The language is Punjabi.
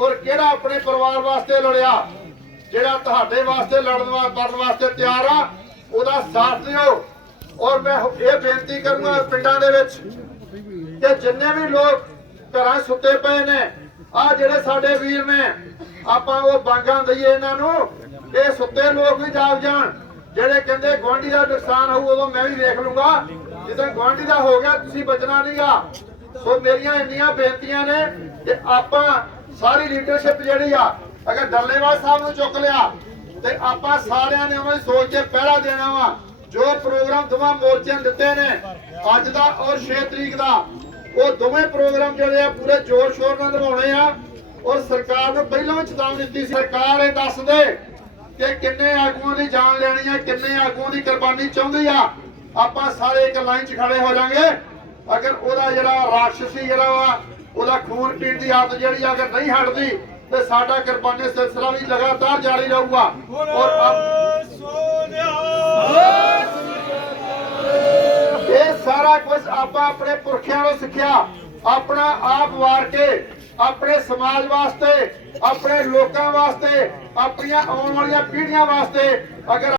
ਔਰ ਕਿਹੜਾ ਆਪਣੇ ਪਰਿਵਾਰ ਵਾਸਤੇ ਲੜਿਆ? ਜਿਹੜਾ ਤੁਹਾਡੇ ਵਾਸਤੇ ਲੜਨ ਵਾ- ਵਾਸਤੇ ਤਿਆਰ ਆ, ਉਹਦਾ ਸਾਥ ਦਿਓ। ਔਰ ਮੈਂ ਇਹ ਬੇਨਤੀ ਕਰੂੰਗਾ ਪਿੰਡਾਂ ਦੇ ਵਿੱਚ ਕਿ ਜਿੰਨੇ ਵੀ ਲੋਕ ਘਰਾਂ ਸੁੱਤੇ ਪਏ ਨੇ ਆ ਜਿਹੜੇ ਸਾਡੇ ਵੀਰ ਨੇ, ਆਪਾਂ ਉਹ ਬਾਂਗਾਂ ਦਈਏ ਇਹਨਾਂ ਨੂੰ, ਇਹ ਸੁੱਤੇ ਲੋਕ ਵੀ ਜਾਗ ਜਾਣ। ਜਿਹੜੇ ਕਹਿੰਦੇ ਗੁਆਂਢੀ ਦਾ ਨੁਕਸਾਨ ਹੋਊ, ਉਦੋਂ ਮੈਂ ਵੀ ਵੇਖ ਲੂੰਗਾ। ਜਦੋਂ ਗੁਆਂਢੀ ਦਾ ਹੋ ਗਿਆ, ਤੁਸੀਂ ਬਚਣਾ ਨਹੀਂਗਾ ਸੋ ਮੇਰੀਆਂ ਇੰਨੀਆਂ ਬੇਨਤੀਆਂ ਨੇ ਕਿ ਆਪਾਂ ਸਾਰੀ ਲੀਡਰਸ਼ਿਪ ਜਿਹੜੀ ਆ, ਅਗਰ ਡੱਲੇਵਾਲ ਸਾਹਿਬ ਨੂੰ ਚੁੱਕ ਲਿਆ, ਤੇ ਆਪਾਂ ਸਾਰਿਆਂ ਨੇ ਉਹਨਾਂ ਦੀ ਸੋਚ ਕੇ ਪਹਿਰਾ ਦੇਣਾ ਵਾ, ਜੋ ਪ੍ਰੋਗਰਾਮ ਦੋਵਾਂ ਮੋਰਚਿਆਂ ਦਿੱਤੇ ਨੇ, ਅੱਜ ਦਾ ਔਰ 6 ਤਰੀਕ ਦਾ, ਉਹ ਦੋਵੇਂ ਪ੍ਰੋਗਰਾਮ ਜਿਹੜੇ ਆ, ਪੂਰੇ ਜ਼ੋਰ ਸ਼ੋਰ ਨਾਲ ਨਿਭਾਉਣੇ ਆ, ਔਰ ਸਰਕਾਰ ਨੂੰ ਪਹਿਲਾਂ ਵੀ ਚੇਤਾਵਨੀ ਦਿੱਤੀ ਸਰਕਾਰ ਇਹ ਦੱਸ ਦੇ ਕਿ ਕਿੰਨੇ ਆਗੂਆਂ ਦੀ ਜਾਨ ਲੈਣੀ ਆ, ਕਿੰਨੇ ਆਗੂਆਂ ਦੀ ਕੁਰਬਾਨੀ ਚਾਹੁੰਦੀ ਆ, ਆਪਾਂ ਸਾਰੇ ਇੱਕ ਲਾਈਨ 'ਚ ਖੜੇ ਹੋ ਜਾਾਂਗੇ। ਅਗਰ ਉਹਦਾ ਜਿਹੜਾ ਰਾਖਸ਼ੀ ਜਿਹੜਾ ਵਾ ਉਹਦਾ ਖੂਨ ਪੀਣ ਦੀ ਆਦਤ ਜਿਹੜੀ ਅਗਰ ਨਹੀਂ ਹਟਦੀ ਤੇ ਸਾਡਾ ਕੁਰਬਾਨੀ ਸਿਲਸਿਲਾ ਵੀ ਲਗਾਤਾਰ ਜਾਰੀ ਰਹੂਗਾ। ਔਰ ਇਹ ਸਾਰਾ ਕੁਝ ਆਪਾਂ ਆਪਣੇ ਪੁਰਖਿਆਂ ਨੂੰ ਸਿੱਖਿਆ। ਆਪਣਾ ਆਪ ਵਾਰ ਕੇ ਆਪਣੇ ਸਮਾਜ ਵਾਸਤੇ ਆਪਣੇ ਲੋਕਾਂ ਵਾਸਤੇ ਆਪਣੀਆਂ ਆਉਣ ਵਾਲੀਆਂ ਪੀੜ੍ਹੀਆਂ ਵਾਸਤੇ ਅਗਰ